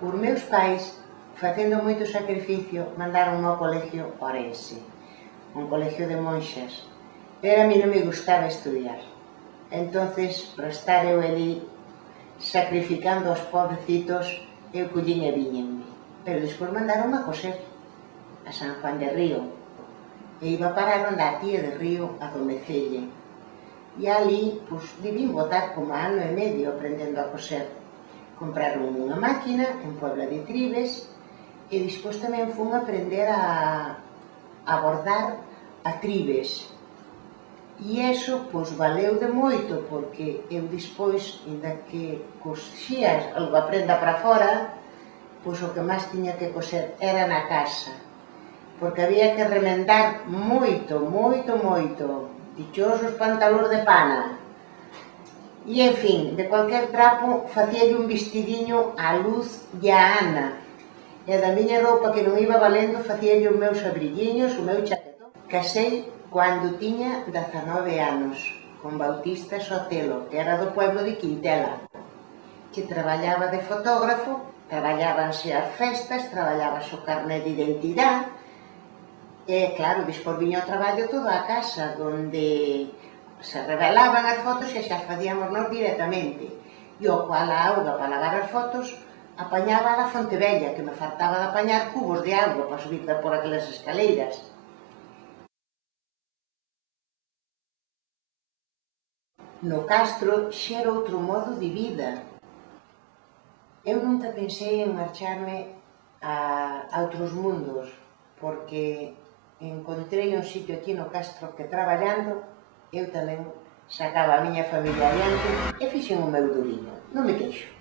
Os meus pais, facendo moito sacrificio, mandaron ao colegio Orense, un colegio de monxas, pero a mí non me gustaba estudiar. Entonces, para estar eu ali sacrificando aos pobrecitos, eu collín e viñenme. Pero despois mandaron a coser a San Juan de Río, e iba parar onde a tía de Río a Domecelle. E ali, pois, debín botar como ano e medio aprendendo a coser. Compraron unha máquina en Puebla de Tribes e despois tamén fun aprender a bordar a Tribes. E iso, pois, valeu de moito, porque eu despois, inda que cosías algo aprenda para fora, pois o que máis tiña que coser era na casa, porque había que remendar moito, moito, moito. Dichosos pantalóns de pana. E, en fin, de cualquier trapo, facíalle un vestidiño á Luz e á Ana. E da miña roupa que non iba valendo, facíalle os meus abriguiños, o meu chaquetón. Casei cando tiña 19 anos, con Bautista Sotelo, que era do pueblo de Quintela, que traballaba de fotógrafo, traballábanse as festas, traballábase o carné de identidade, e, claro, despois viña o traballo todo a casa, donde se revelaban as fotos e xa as facíamos nós directamente. E o cual a auga para lavar as fotos apañaba da fonte vella, que me faltaba de apañar cubos de auga para subir por aquelas escaleiras. No Castro xa era outro modo de vida. Eu nunca pensei en marcharme a outros mundos, porque encontrei un sitio aquí no Castro que traballando eu tamén sacaba a miña familia adiante e fixen o meu duriño. Non me queixo.